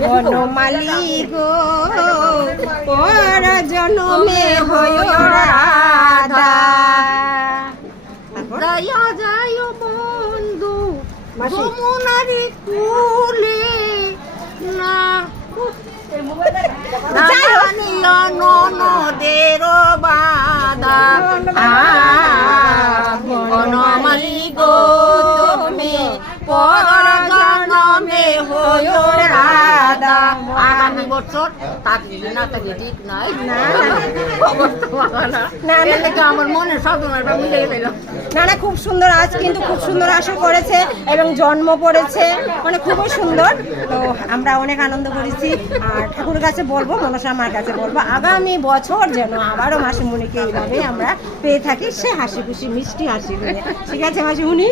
বনমালী গো পর জনমে হয় রাধা দয়া যায় বন্ধু যমুনারি কুলে না ননদের বাদা বনমালী গো তুমি পর জনমে হয় রাধা। আগামী বছর ঠিক নাই আমার মনে সব মিলে গেল। না না, খুব সুন্দর, আজ কিন্তু খুব সুন্দর আশা করেছে এবং জন্ম পড়েছে, মানে খুবই সুন্দর। তো আমরা অনেক আনন্দ করেছি আর ঠাকুরের কাছে বলবো, মনসা মার কাছে বলবো আগামী বছর যেন আবারও মাসিমণিকে এইভাবে আমরা পেয়ে থাকি, সে হাসি খুশি মিষ্টি হাসি নিয়ে। ঠিক আছে মাসিমণি?